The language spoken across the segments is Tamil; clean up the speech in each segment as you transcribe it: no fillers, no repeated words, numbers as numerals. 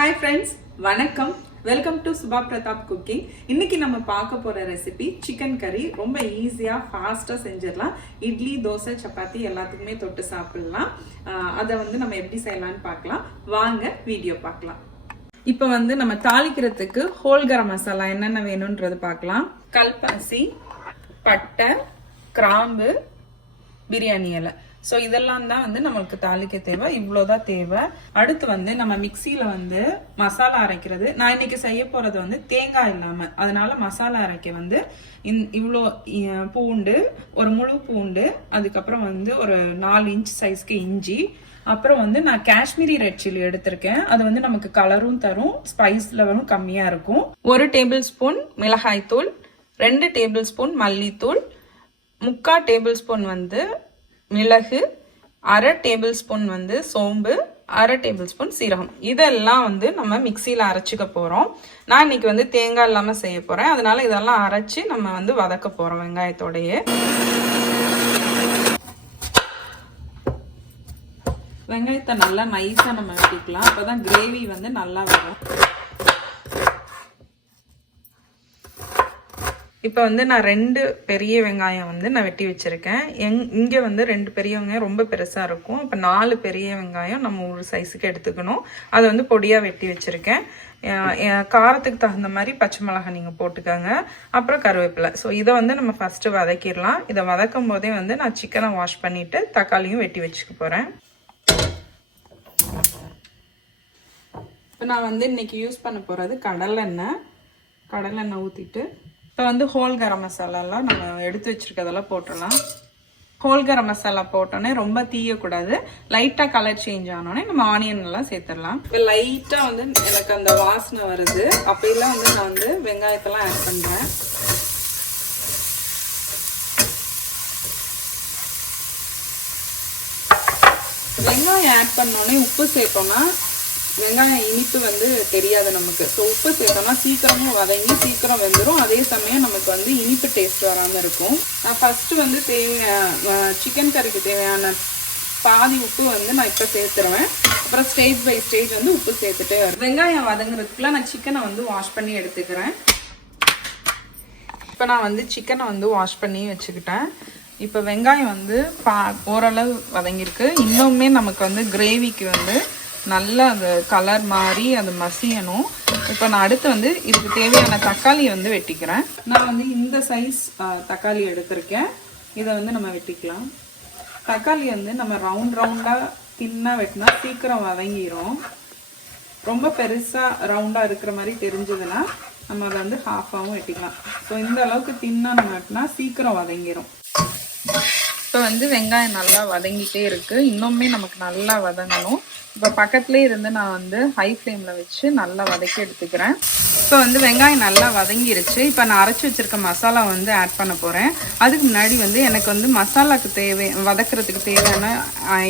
Hi friends, வணக்கம். Welcome to Subha Prathap cooking. இன்னைக்கு நம்ம பார்க்க போற ரெசிபி சிக்கன் கறி. ரொம்ப ஈஸியா ஃபாஸ்டா செஞ்சிடலாம். இட்லி, தோசை, சப்பாத்தி எல்லாத்துக்குமே தொட்டு சாப்பிடலாம். அதை நம்ம எப்படி செய்யலாம்னு பார்க்கலாம். வாங்க வீடியோ பார்க்கலாம். இப்போ நம்ம தாளிக்கிறதுக்கு ஹோல் கரம் மசாலா என்னென்ன வேணும்ன்றது பார்க்கலாம். கல்பாசி, பட்டை, கிராம்பு, பிரியாணி இலை. ஸோ இதெல்லாம் தான் நமக்கு தாளிக்க தேவை. இவ்வளோதான் தேவை. அடுத்து நம்ம மிக்சியில மசாலா அரைக்கிறது. நான் இன்னைக்கு செய்ய போறது தேங்காய் இல்லாம, அதனால மசாலா அரைக்க இவ்வளோ பூண்டு, ஒரு முழு பூண்டு, அதுக்கப்புறம் ஒரு 4 இன்ச் சைஸ்க்கு இஞ்சி, அப்புறம் நான் காஷ்மீரி ரெட் சில்லி எடுத்திருக்கேன். அது நமக்கு கலரும் தரும், ஸ்பைஸ் லெவலும் கம்மியா இருக்கும். 1 டேபிள் ஸ்பூன் மிளகாய் தூள், 2 டேபிள் ஸ்பூன் மல்லித்தூள், 3/4 டேபிள் ஸ்பூன் மிளகு, 1/2 டேபிள் ஸ்பூன் சோம்பு, 1/2 டேபிள் ஸ்பூன் சீரகம். இதெல்லாம் நம்ம மிக்சியில அரைச்சிக்க போறோம். நான் இன்னைக்கு தேங்காய் இல்லாம செய்ய போறேன். அதனால இதெல்லாம் அரைச்சு நம்ம வதக்க போறோம் வெங்காயத்தோடயே. வெங்காயத்தை நல்லா நைஸா நம்ம வெட்டிக்கலாம். அப்பதான் கிரேவி நல்லா வரும். இப்போ நான் 2 பெரிய வெங்காயம் நான் வெட்டி வச்சிருக்கேன். இங்கே 2 பெரிய வெங்காயம் ரொம்ப பெருசா இருக்கும். இப்போ 4 பெரிய வெங்காயம் நம்ம ஒரு சைஸுக்கு எடுத்துக்கணும். அதை பொடியா வெட்டி வச்சிருக்கேன். காரத்துக்கு தகுந்த மாதிரி பச்சை மிளகாய் நீங்க போட்டுக்கோங்க. அப்புறம் கருவேப்பிலை. ஸோ இதை நம்ம ஃபர்ஸ்ட் வதக்கிடலாம். இதை வதக்கும் போதே நான் சிக்கனை வாஷ் பண்ணிட்டு தக்காளியும் வெட்டி வச்சுக்க போறேன். இப்போ நான் இன்னைக்கு யூஸ் பண்ண போறது கடலெண்ணெய் ஊத்திட்டு இப்போ ஹோல் கரம் மசாலாலாம் நம்ம எடுத்து வச்சிருக்கதெல்லாம் போட்டுடலாம். ஹோல் கரம் மசாலா போட்டோன்னே ரொம்ப தீயக்கூடாது. லைட்டா கலர் சேஞ்ச் ஆனோடனே நம்ம ஆனியன் எல்லாம் சேர்த்துடலாம். இப்போ லைட்டா எனக்கு அந்த வாசனை வருது. அப்பெல்லாம் நான் வெங்காயத்தெல்லாம் ஆட் பண்றேன். வெங்காயம் ஆட் பண்ணோடனே உப்பு சேர்ப்போம்னா வெங்காயம் இனிப்பு தெரியாது நமக்கு. ஸோ உப்பு சேர்த்தோம்னா சீக்கிரமும் வதங்கி சீக்கிரம் வெந்துடும். அதே சமயம் நமக்கு இனிப்பு டேஸ்ட் வராமல் இருக்கும். நான் ஃபர்ஸ்ட் சிக்கன் கறிக்கு தேவையான பாதி உப்பு நான் இப்போ சேர்த்துருவேன். அப்புறம் ஸ்டேஜ் பை ஸ்டேஜ் உப்பு சேர்த்துட்டு வெங்காயம் வதங்குறதுக்குள்ள நான் சிக்கனை வாஷ் பண்ணி எடுத்துக்கிறேன். இப்போ நான் சிக்கனை வாஷ் பண்ணி வச்சுக்கிட்டேன். இப்போ வெங்காயம் ஓரளவு வதங்கியிருக்கு. இன்னுமே நமக்கு கிரேவிக்கு நல்லா அந்த கலர் மாறி அது மசியணும். இப்போ நான் அடுத்து இதுக்கு தேவையான தக்காளியை வெட்டிக்கிறேன். நான் இந்த சைஸ் தக்காளி எடுத்திருக்கேன். இதை நம்ம வெட்டிக்கலாம். தக்காளி நம்ம ரவுண்டா தின்னா வெட்டினா சீக்கிரம் வதங்கிரும். ரொம்ப பெருசா ரவுண்டா இருக்கிற மாதிரி தெரிஞ்சதுன்னா நம்ம அதை ஹாஃபாவும் வெட்டிக்கலாம். ஸோ இந்த அளவுக்கு தின்னா நம்ம வெட்டினா சீக்கிரம் வதங்கிரும். இப்போ வெங்காயம் நல்லா வதங்கிட்டே இருக்கு. இன்னுமே நமக்கு நல்லா வதங்கணும். இப்போ பக்கத்துலேயே இருந்து நான் ஹை ஃப்ளேமில் வச்சு நல்லா வதக்கி எடுத்துக்கிறேன். இப்போ வெங்காயம் நல்லா வதங்கிருச்சு. இப்போ நான் அரைச்சி வச்சிருக்க மசாலா ஆட் பண்ண போகிறேன். அதுக்கு முன்னாடி எனக்கு மசாலாவுக்கு வதக்கிறதுக்கு தேவையான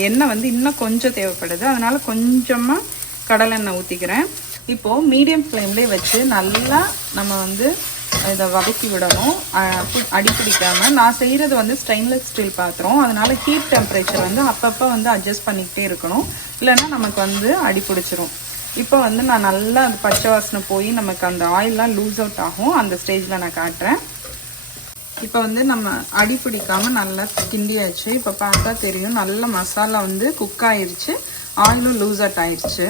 எண்ணெய் இன்னும் கொஞ்சம் தேவைப்படுது. அதனால கொஞ்சமாக கடலெண்ணெய் ஊற்றிக்கிறேன். இப்போது மீடியம் ஃப்ளேம்லேயே வச்சு நல்லா நம்ம இதை வதக்கி விடணும். அடி பிடிக்காம. நான் செய்கிறது ஸ்டெயின்லெஸ் ஸ்டீல் பாத்திரம். அதனால ஹீட் டெம்பரேச்சர் அப்பப்போ அட்ஜஸ்ட் பண்ணிக்கிட்டே இருக்கணும். இல்லைன்னா நமக்கு அடி பிடிச்சிரும். இப்போ நான் நல்லா அந்த பச்சை வாசனை போய் நமக்கு அந்த ஆயிலெலாம் லூஸ் அவுட் ஆகும். அந்த ஸ்டேஜில் நான் காட்டுறேன். இப்போ நம்ம அடி பிடிக்காம நல்லா கிண்டியாச்சு. இப்போ பார்த்தா தெரியும் நல்ல மசாலா குக் ஆயிடுச்சு. ஆயிலும் லூஸ் அவுட் ஆயிடுச்சு.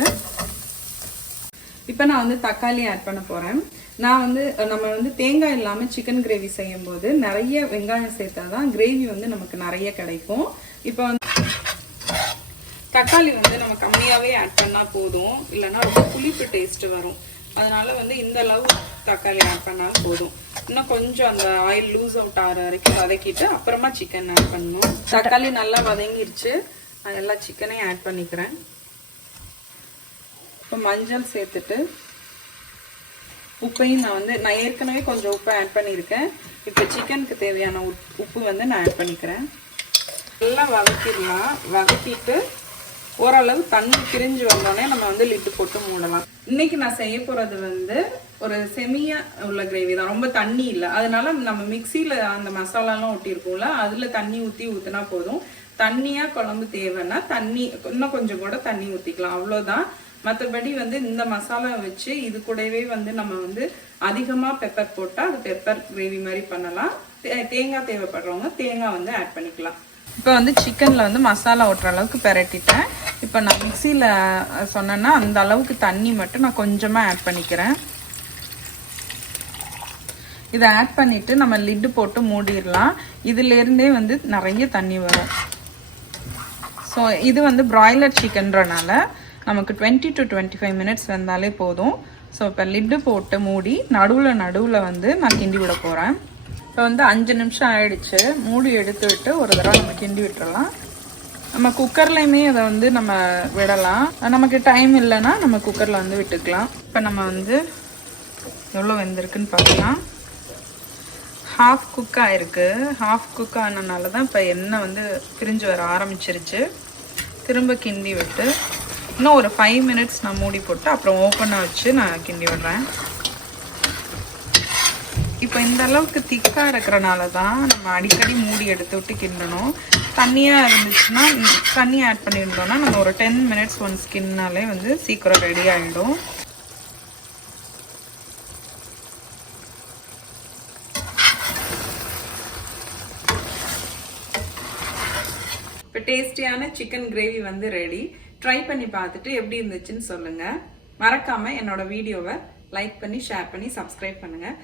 இப்போ நான் தக்காளி ஆட் பண்ண போகிறேன். நான் நம்ம தேங்காய் இல்லாமல் சிக்கன் கிரேவி செய்யும் போது நிறைய வெங்காயம் சேர்த்தாதான் கிரேவி நமக்கு நிறைய கிடைக்கும். இப்போ தக்காளி நம்ம கம்மியாகவே ஆட் பண்ணால் போதும். இல்லைன்னா ரொம்ப புளிப்பு டேஸ்ட் வரும். அதனால இந்த அளவு தக்காளி ஆட் பண்ணால் போதும். இன்னும் கொஞ்சம் அந்த ஆயில் லூஸ் அவுட் ஆகிற வரைக்கும் வதக்கிட்டு அப்புறமா சிக்கன் ஆட் பண்ணணும். தக்காளி நல்லா வதங்கிருச்சு. நான் எல்லா சிக்கனையும் ஆட் பண்ணிக்கிறேன். இப்போ மஞ்சள் சேர்த்துட்டு உப்பையும் நான் ஏற்கனவே கொஞ்சம் உப்பு ஆட் பண்ணியிருக்கேன். இப்போ சிக்கனுக்கு தேவையான உப்பு நான் ஆட் பண்ணிக்கிறேன். நல்லா வதக்கிடலாம். வதக்கிட்டு ஓரளவு தண்ணி பிரிஞ்சு வந்தோடனே நம்ம லிட்டு போட்டு மூடலாம். இன்னைக்கு நான் செய்ய போகிறது ஒரு செமியா உள்ள கிரேவி தான். ரொம்ப தண்ணி இல்லை. அதனால நம்ம மிக்சியில் அந்த மசாலாலாம் ஒட்டியிருக்கோம்ல, அதில் தண்ணி ஊற்றினா போதும். தண்ணியாக குழம்பு தேவைன்னா தண்ணி இன்னும் கொஞ்சம் கூட தண்ணி ஊற்றிக்கலாம். அவ்வளோதான். மற்றபடி வந்து இந்த மசாலா வச்சு இது கூடவே வந்து நம்ம வந்து அதிகமாக பெப்பர் போட்டால் அது பெப்பர் கிரேவி மாதிரி பண்ணலாம். தேங்காய் தேவைப்படுறவங்க தேங்காய் வந்து ஆட் பண்ணிக்கலாம். இப்போ வந்து சிக்கனில் வந்து மசாலா ஓட்டுற அளவுக்கு பெரட்டிட்டேன். இப்போ நான் மிக்சியில் சொன்னேன்னா அந்த அளவுக்கு தண்ணி மட்டும் நான் கொஞ்சமாக ஆட் பண்ணிக்கிறேன். இதை ஆட் பண்ணிவிட்டு நம்ம லிட்டு போட்டு மூடிடலாம். இதுலேருந்தே வந்து நிறைய தண்ணி வரும். ஸோ இது வந்து பிராய்லர் சிக்கன்றனால நமக்கு 20 to 25 மினிட்ஸ் வந்தாலே போதும். ஸோ இப்போ லிட்டு போட்டு மூடி நடுவில் வந்து நான் கிண்டி விட போகிறேன். இப்போ வந்து 5 நிமிஷம் ஆயிடுச்சு. மூடி எடுத்து விட்டு ஒரு தடவை நம்ம கிண்டி விட்டுறலாம். நம்ம குக்கர்லையுமே அதை வந்து நம்ம விடலாம். நமக்கு டைம் இல்லைன்னா நம்ம குக்கரில் வந்து விட்டுக்கலாம். இப்போ நம்ம வந்து எவ்வளோ வெந்திருக்குன்னு பார்க்கலாம். ஹாஃப் குக் ஆயிருக்கு. ஹாஃப் குக் ஆனதுனால தான் இப்போ எண்ணெய் வந்து பிரிஞ்சு வர ஆரம்பிச்சிருச்சு. திரும்ப கிண்டி விட்டு இன்னும் ஒரு 5 மினிட்ஸ் நான் மூடி போட்டு அப்புறம் ஓப்பனாக வச்சு நான் கிண்டி விடுறேன். இப்போ இந்த அளவுக்கு திக்காக இருக்கிறனால தான் நம்ம அடிக்கடி மூடி எடுத்து விட்டு கிண்டணும். தண்ணியாக இருந்துச்சுன்னா தண்ணி ஆட் பண்ணியிருந்தோம்னா நம்ம ஒரு 10 மினிட்ஸ் ஒன்ஸ் கிண்டினாலே வந்து சீக்கிரம் ரெடி ஆகிடும். இப்போ டேஸ்டியான சிக்கன் கிரேவி வந்து ரெடி. ட்ரை பண்ணி பார்த்துட்டு எப்படி இருந்துச்சுன்னு சொல்லுங்கள். மறக்காமல் என்னோட வீடியோவை லைக் பண்ணி ஷேர் பண்ணி சப்ஸ்கிரைப் பண்ணுங்கள்.